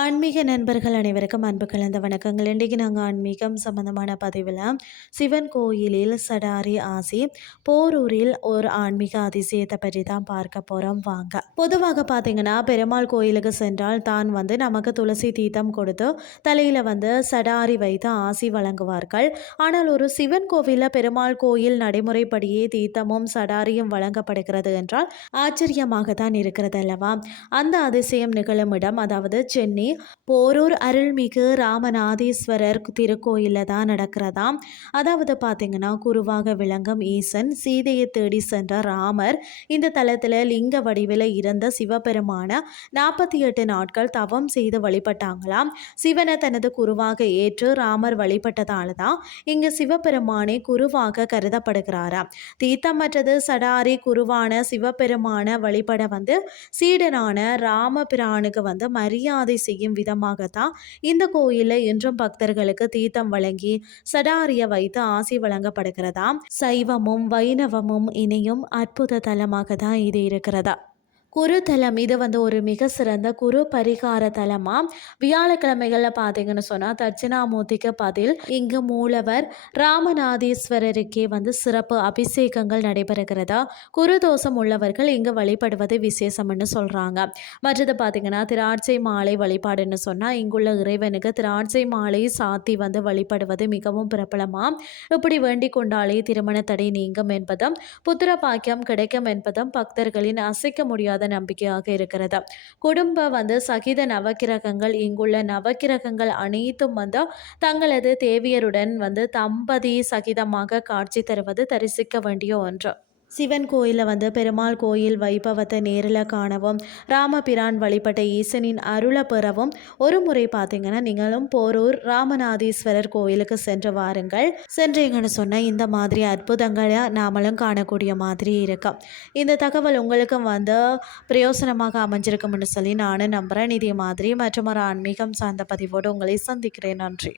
ஆன்மீக நண்பர்கள் அனைவருக்கும் அன்பு கலந்த வணக்கங்கள். இன்றைக்கு நாங்கள் ஆன்மீகம் சம்பந்தமான பதிவில் சிவன் கோயிலில் சடாரி ஆசி போரூரில் ஒரு ஆன்மீக அதிசயத்தை பற்றி தான் பார்க்க போகிறோம் வாங்க. பொதுவாக பார்த்தீங்கன்னா பெருமாள் கோயிலுக்கு சென்றால் தான் வந்து நமக்கு துளசி தீர்த்தம் கொடுத்து தலையில் வந்து சடாரி வைத்து ஆசி வழங்குவார்கள். ஆனால் ஒரு சிவன் கோவிலில் பெருமாள் கோயில் நடைமுறைப்படியே தீர்த்தமும் சடாரியும் வழங்கப்படுகிறது என்றால் ஆச்சரியமாக தான் இருக்கிறது அல்லவா? அந்த அதிசயம் நிகழும் இடம் அதாவது சென்னை போரூர் அருள்மிகு ராமநாதீஸ்வரர் திருக்கோயிலில் தான் நடக்கிறதாம். அதாவது பார்த்தீங்கன்னா குருவாக விளங்கும் ஈசன் சீதையை தேடி சென்ற ராமர் இந்த தலத்தில் லிங்க வடிவில் இருந்த சிவபெருமான நாற்பத்தி எட்டு நாட்கள் தவம் செய்து வழிபட்டாங்களாம். சிவனை தனது குருவாக ஏற்று ராமர் வழிபட்டதால தான் இங்கு சிவபெருமானே குருவாக கருதப்படுகிறாராம். தீர்த்தமற்றது சடாரி குருவான சிவபெருமான வழிபட வந்து சீடனான ராமபிரானுக்கு வந்து மரியாதை செய்யும் விதமாகத்தான் இந்த கோயிலில் இன்றும் பக்தர்களுக்கு தீர்த்தம் வழங்கி சடாரிய வைத்து ஆசி வழங்கப்படுகிறதா சைவமும் வைணவமும் இணையும் அற்புத தலமாக தான் இது இருக்கிறதா? குரு தலம் இது வந்து ஒரு மிக சிறந்த குரு பரிகார தலமாக வியாழக்கிழமைகளில் பார்த்தீங்கன்னு சொன்னால் தட்சிணாமூர்த்திக்கு பதில் இங்கு மூலவர் ராமநாதீஸ்வரருக்கே வந்து சிறப்பு அபிஷேகங்கள் நடைபெறுகிறதா? குரு தோஷம் உள்ளவர்கள் இங்கு வழிபடுவது விசேஷம்னு சொல்கிறாங்க மற்றது பார்த்தீங்கன்னா திராட்சை மாலை வழிபாடுன்னு சொன்னால் இங்குள்ள இறைவனுக்கு திராட்சை மாலை சாத்தி வந்து வழிபடுவது மிகவும் பிரபலமாக இப்படி வேண்டிக் கொண்டாலே திருமண தடை நீங்கும் என்பதும் புத்திர பாக்கியம் கிடைக்கும் என்பதும் பக்தர்களின் அசைக்க முடியாத நம்பிக்கையாக இருக்கிறது? குடும்ப வந்து சகித நவக்கிரகங்கள் இங்குள்ள நவக்கிரகங்கள் அனைத்தும் வந்து தங்களது தேவியருடன் வந்து தம்பதி சகிதமாக காட்சி தருவது தரிசிக்க வேண்டிய ஒன்று. சிவன் கோயிலில் வந்து பெருமாள் கோயில் வைபவத்தை நேரில் காணவும் ராமபிரான் வழிபட்ட ஈசனின் அருளை பெறவும் ஒரு முறை பார்த்தீங்கன்னா நீங்களும் போரூர் ராமநாதீஸ்வரர் கோயிலுக்கு சென்று வாருங்கள். சென்றீங்கன்னு சொன்னால் இந்த மாதிரி அற்புதங்களை நாமளும் காணக்கூடிய மாதிரி இருக்கும். இந்த தகவல் உங்களுக்கும் வந்து பிரயோசனமாக அமைஞ்சிருக்கும்னு சொல்லி நானும் நம்புகிறேன் இதே மாதிரி மற்றும் ஒரு ஆன்மீகம் சார்ந்த பதிவோடு உங்களை சந்திக்கிறேன். நன்றி.